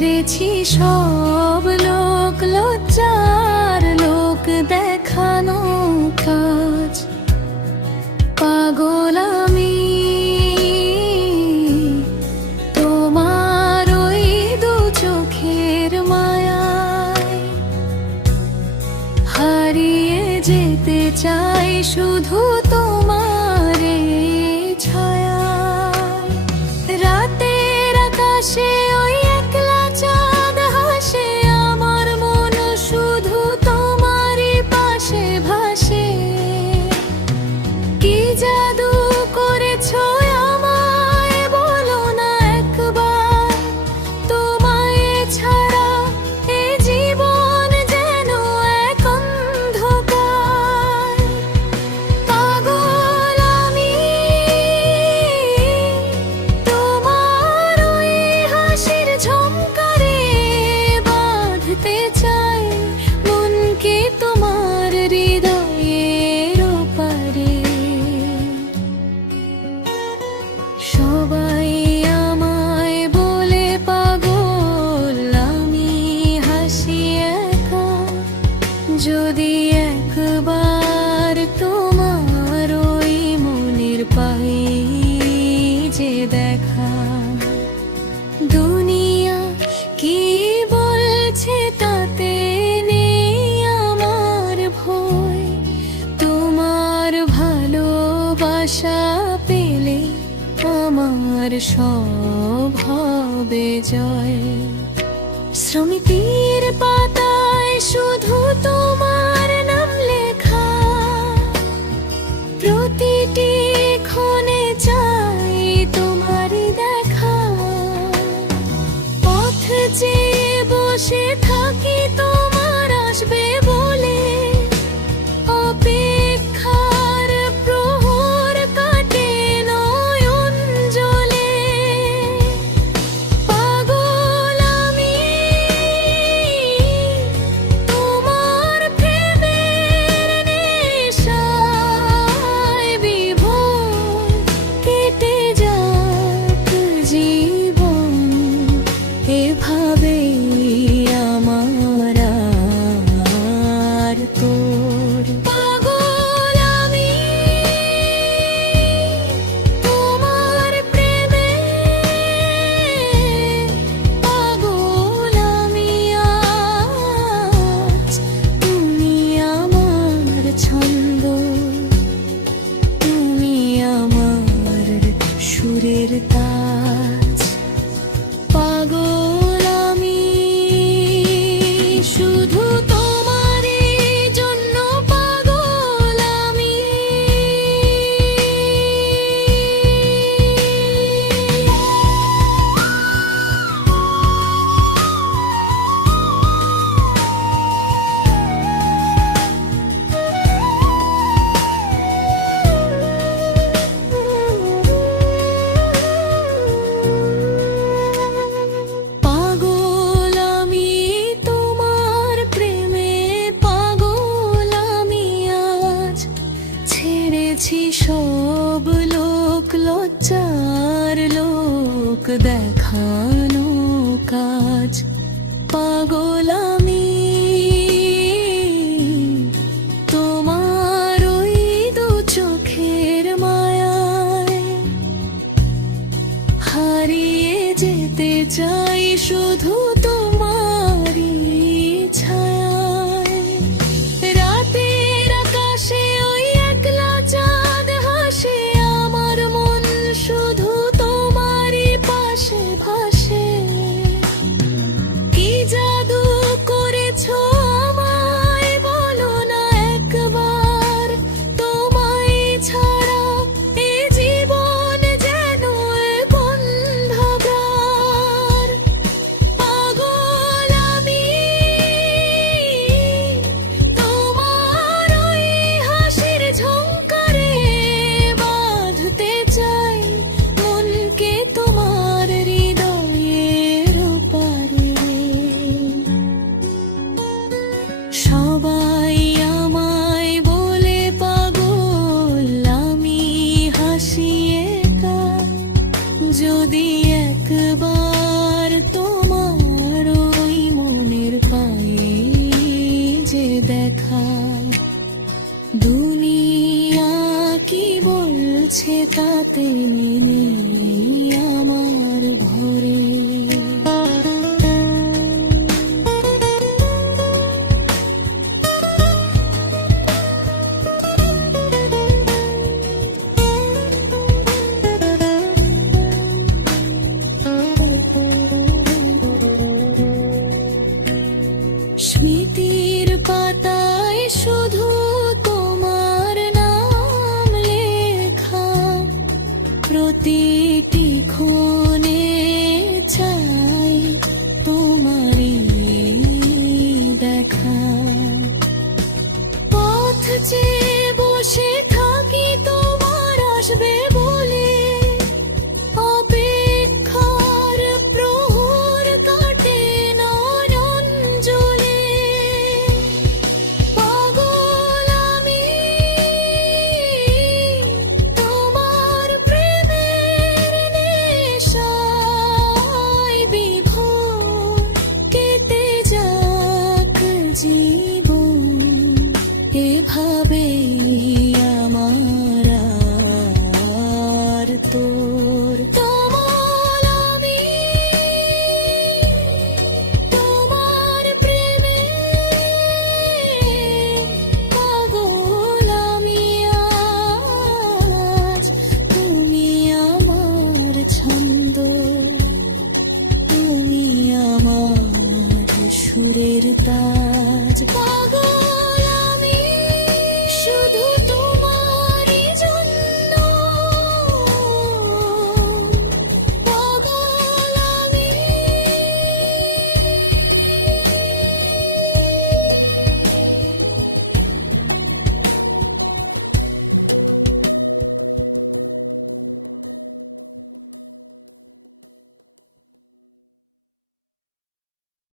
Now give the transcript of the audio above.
ছেড়েছি সব লোক লজ্জার লোক দেখানো কাজ। পাগল আমি তোমার ওই দু চোখের মায়ায়, হারিয়ে যেতে চাই শুধু তোমার এই ছায়ায়। রাতের আকাশে ওই একলা চাঁদ হাসে, আমার মন শুধু তোমারই পাশে ভাসে। কি জাদু করেছো আমায় বলো না একবার, তোমায় ছাড়া এ জীবন যেন এক অন্ধকার। পাগল আমি তোমার ওই হাসির ঝংকারে, বাঁধতে চাই মনকে তোমার হৃদয়ের ওপারে। সবাই আমায় বলে পাগল আমি হাসি একা, যদি একবার তোমার ওই মনের পাই যে দেখা। দুনিয়া কি বলছে তাতে নেই আমার ভয়, তোমার ভালোবাসা পেলে আমার সব হবে জয়। স্মৃতির পাতায় শুধু তোমার নাম লেখা, প্রতিটি ক্ষণে চাই তোমারই দেখা। পথ চেয়ে বসে থাকি তোমার আসবে বলে, অপেক্ষার প্রহর কাটে নয়ন জলে। পাগল আমি তোমার প্রেমের নেশায় বিভোর, কেটে যাক জীবন এভাবেই আমার আর তোর। পাগল আমি তোমার প্রেমে, পাগল আমি আজ। তুমি আমার ছন্দ, তুমি আমার সুরের তাজ। পাগল আমি শুধু তোমারই জন্য, পাগল আমি। পাগল আমি তোমার প্রেমে, পাগল আমি আজ। ছেড়েছি সব লোক লজ্জার লোক দেখানো কাজ। পাগল আমি তোমার ওই দু চোখের মায়ায়, হারিয়ে যেতে চাই শুধু তোমারই ছায়ায়। রাতের আকাশে ওই একলা চাঁদ হাসে, আমার মন শুধু তোমারই পাশে ভাসে। কি জাদু করেছো আমায় বলো না একবার, তোমায় ছাড়া এ জীবন যেন এক অন্ধকার। পাগল তাতে নেই আমার ঘরে। স্মৃতির পাতায় শুধু তোমার নাম লেখা, প্রতিটি ক্ষণে চাই তোমারই দেখা। পথ চেয়ে বসে থাকি তোমার আসবে বলে, অপেক্ষার প্রহর কাটে নয়ন জলে। পাগল আমি তোমার প্রেমের নেশায় বিভোর, কেটে যাক জীবন।